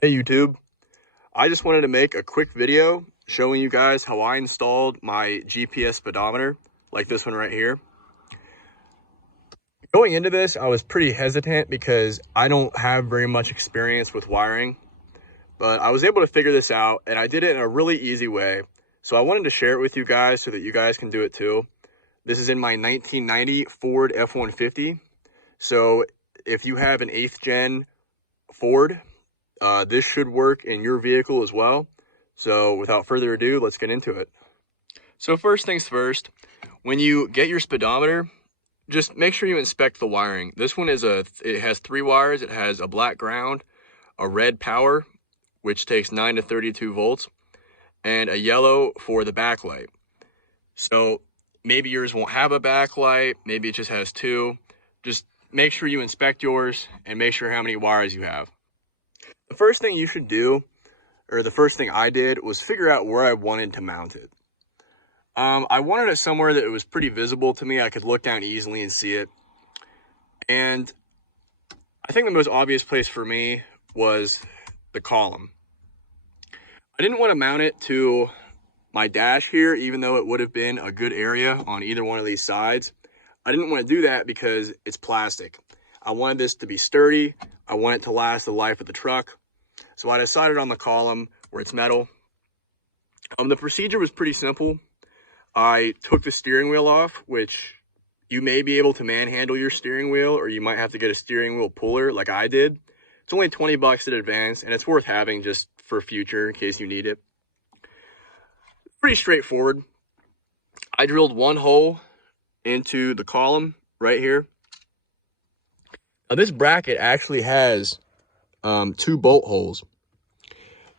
Hey YouTube, I just wanted to make a quick video showing you guys how I installed my GPS speedometer, like this one right here. Going into this, I was pretty hesitant because I don't have very much experience with wiring, but I was able to figure this out and I did it in a really easy way. So I wanted to share it with you guys so that you guys can do it too. This is in my 1990 Ford F-150. So if you have an 8th gen Ford, this should work in your vehicle as well. So without further ado, let's get into it. So first things first, when you get your speedometer, just make sure you inspect the wiring. This one it has 3 wires. It has a black ground, a red power, which takes 9 to 32 volts, and a yellow for the backlight. So maybe yours won't have a backlight, maybe it just has 2. Just make sure you inspect yours and make sure how many wires you have. The first thing you should do, or the first thing I did, was figure out where I wanted to mount it. I wanted it somewhere that it was pretty visible to me. I could look down easily and see it. And I think the most obvious place for me was the column. I didn't want to mount it to my dash here, even though it would have been a good area on either one of these sides. I didn't want to do that because it's plastic. I wanted this to be sturdy. I want it to last the life of the truck. So I decided on the column where it's metal. The procedure was pretty simple. I took the steering wheel off, which you may be able to manhandle your steering wheel, or you might have to get a steering wheel puller like I did. It's only 20 bucks at Advance, and it's worth having just for future in case you need it. Pretty straightforward. I drilled 1 hole into the column right here. Now this bracket actually has 2 bolt holes,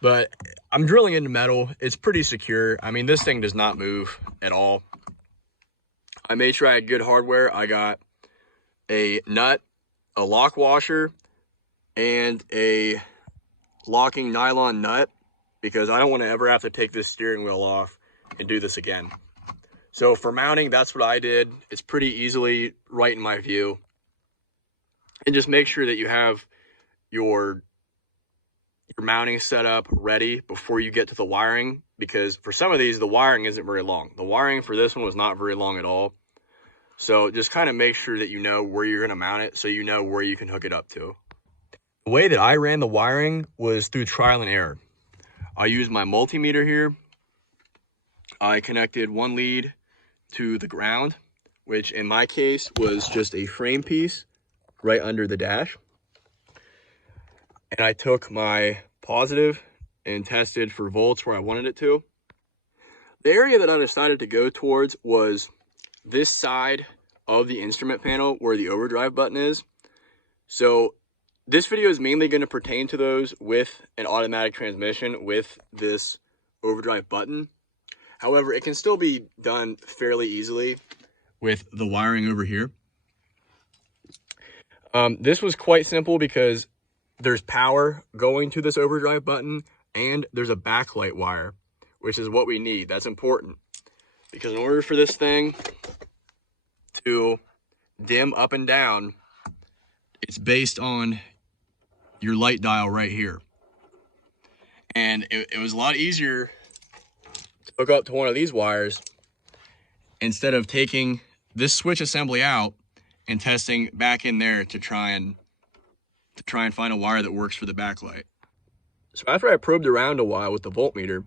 but I'm drilling into metal. It's pretty secure. I mean, this thing does not move at all. I made sure I had good hardware. I got a nut, a lock washer, and a locking nylon nut because I don't want to ever have to take this steering wheel off and do this again. So for mounting, that's what I did. It's pretty easily right in my view. And just make sure that you have your mounting setup ready before you get to the wiring, because for some of these, the wiring isn't very long. The wiring for this one was not very long at all. So just kind of make sure that you know where you're going to mount it so you know where you can hook it up to. The way that I ran the wiring was through trial and error. I used my multimeter here. I connected 1 lead to the ground, which in my case was just a frame piece right under the dash. And I took my positive and tested for volts where I wanted it to. The area that I decided to go towards was this side of the instrument panel where the overdrive button is. So this video is mainly going to pertain to those with an automatic transmission with this overdrive button. However, it can still be done fairly easily with the wiring over here. This was quite simple because there's power going to this overdrive button and there's a backlight wire, which is what we need. That's important because in order for this thing to dim up and down, it's based on your light dial right here. And it was a lot easier to hook up to one of these wires instead of taking this switch assembly out and testing back in there to try and find a wire that works for the backlight. So after I probed around a while with the voltmeter,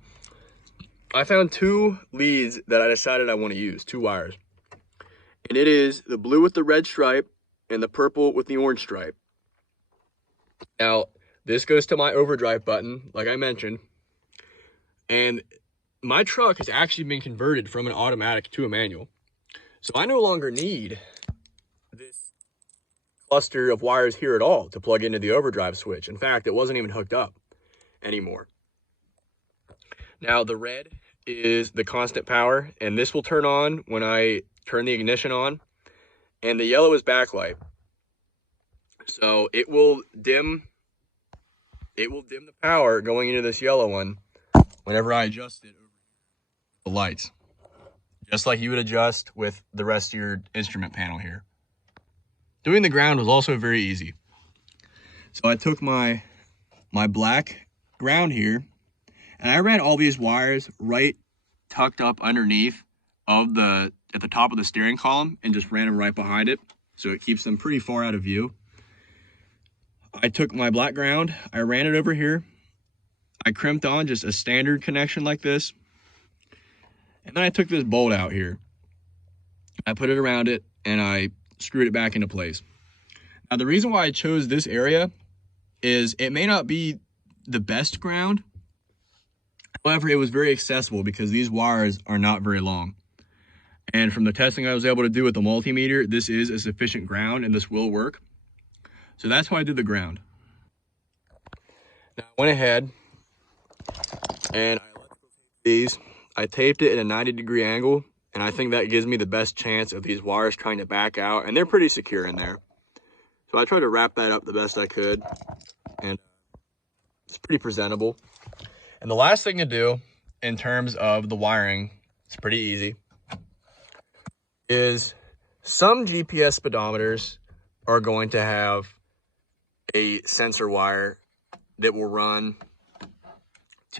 I found 2 leads that I decided I want to use, 2 wires. And it is the blue with the red stripe and the purple with the orange stripe. Now, this goes to my overdrive button, like I mentioned. And my truck has actually been converted from an automatic to a manual. So I no longer need this cluster of wires here at all to plug into the overdrive switch. In fact, it wasn't even hooked up anymore. Now the red is the constant power, and this will turn on when I turn the ignition on, and the yellow is backlight. So it will dim the power going into this yellow one whenever I adjust it over the lights, just like you would adjust with the rest of your instrument panel here. Doing the ground was also very easy. So I took my my black ground here, and I ran all these wires right tucked up underneath of at the top of the steering column and just ran them right behind it, so it keeps them pretty far out of view. I took my black ground, I ran it over here, I crimped on just a standard connection like this, and then I took this bolt out here. I put it around it and I screwed it back into place. Now the reason why I chose this area is it may not be the best ground. However, it was very accessible because these wires are not very long. And from the testing I was able to do with the multimeter, this is a sufficient ground and this will work. So that's why I did the ground. Now I went ahead and I taped it at a 90-degree angle, and I think that gives me the best chance of these wires trying to back out, and they're pretty secure in there. So I tried to wrap that up the best I could, and it's pretty presentable. And the last thing to do in terms of the wiring, it's pretty easy, is some GPS speedometers are going to have a sensor wire that will run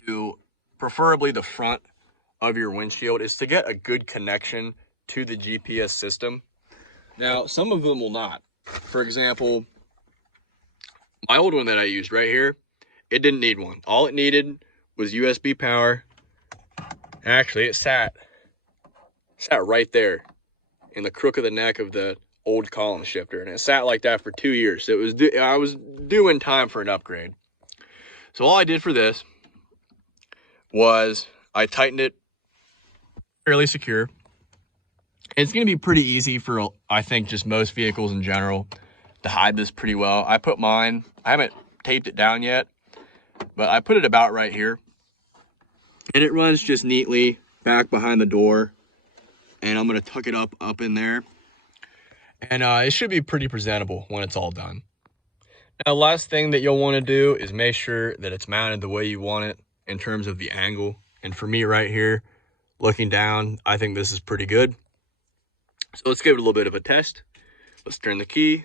to preferably the front of your windshield, is to get a good connection to the GPS system. Now, some of them will not. For example, my old one that I used right here, it didn't need one. All it needed was USB power. Actually, it sat right there in the crook of the neck of the old column shifter, and it sat like that for 2 years. So I was due in time for an upgrade. So all I did for this was I tightened it fairly secure. It's going to be pretty easy for, I think, just most vehicles in general to hide this pretty well. I put mine, I haven't taped it down yet, but I put it about right here. And it runs just neatly back behind the door. And I'm going to tuck it up in there. And it should be pretty presentable when it's all done. Now, last thing that you'll want to do is make sure that it's mounted the way you want it in terms of the angle. And for me right here, looking down, I think this is pretty good. So let's give it a little bit of a test. Let's turn the key.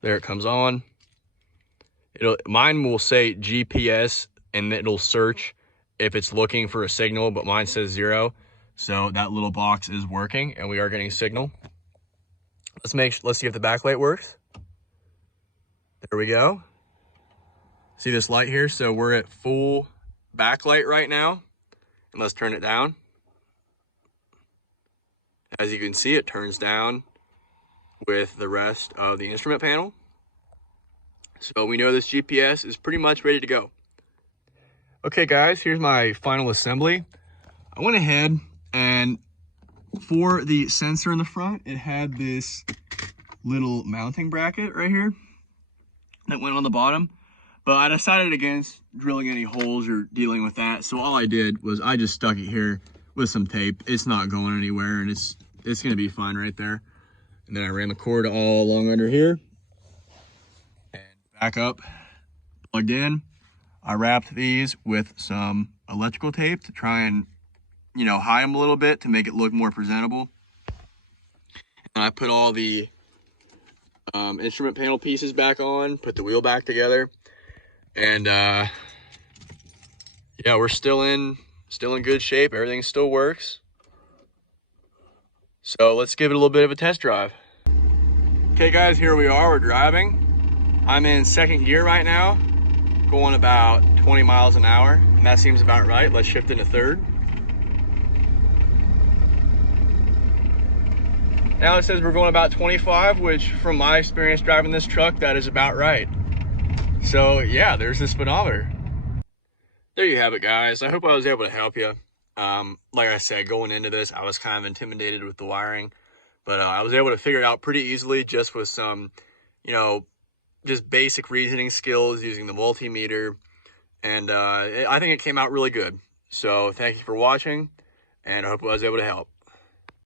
There it comes on. Mine will say GPS and it'll search if it's looking for a signal, but mine says 0. So that little box is working and we are getting signal. Let's see if the backlight works. There we go. See this light here? So we're at full backlight right now. And let's turn it down. As you can see, it turns down with the rest of the instrument panel. So we know this GPS is pretty much ready to go. Okay guys, here's my final assembly. I went ahead and for the sensor in the front, it had this little mounting bracket right here that went on the bottom. But I decided against drilling any holes or dealing with that. So all I did was I just stuck it here with some tape. It's not going anywhere and it's gonna be fine right there. And then I ran the cord all along under here and back up, plugged in. I wrapped these with some electrical tape to try and, hide them a little bit to make it look more presentable. And I put all the instrument panel pieces back on, put the wheel back together. And yeah, we're still in good shape. Everything still works. So let's give it a little bit of a test drive. Okay guys, here we are, we're driving. I'm in second gear right now, going about 20 miles an hour, and that seems about right. Let's shift into third. Now it says we're going about 25, which from my experience driving this truck, that is about right. So yeah, there's the speedometer. There you have it guys. I hope I was able to help you. Like I said, going into this, I was kind of intimidated with the wiring, but I was able to figure it out pretty easily just with some, just basic reasoning skills using the multimeter. And I think it came out really good. So thank you for watching, and I hope I was able to help.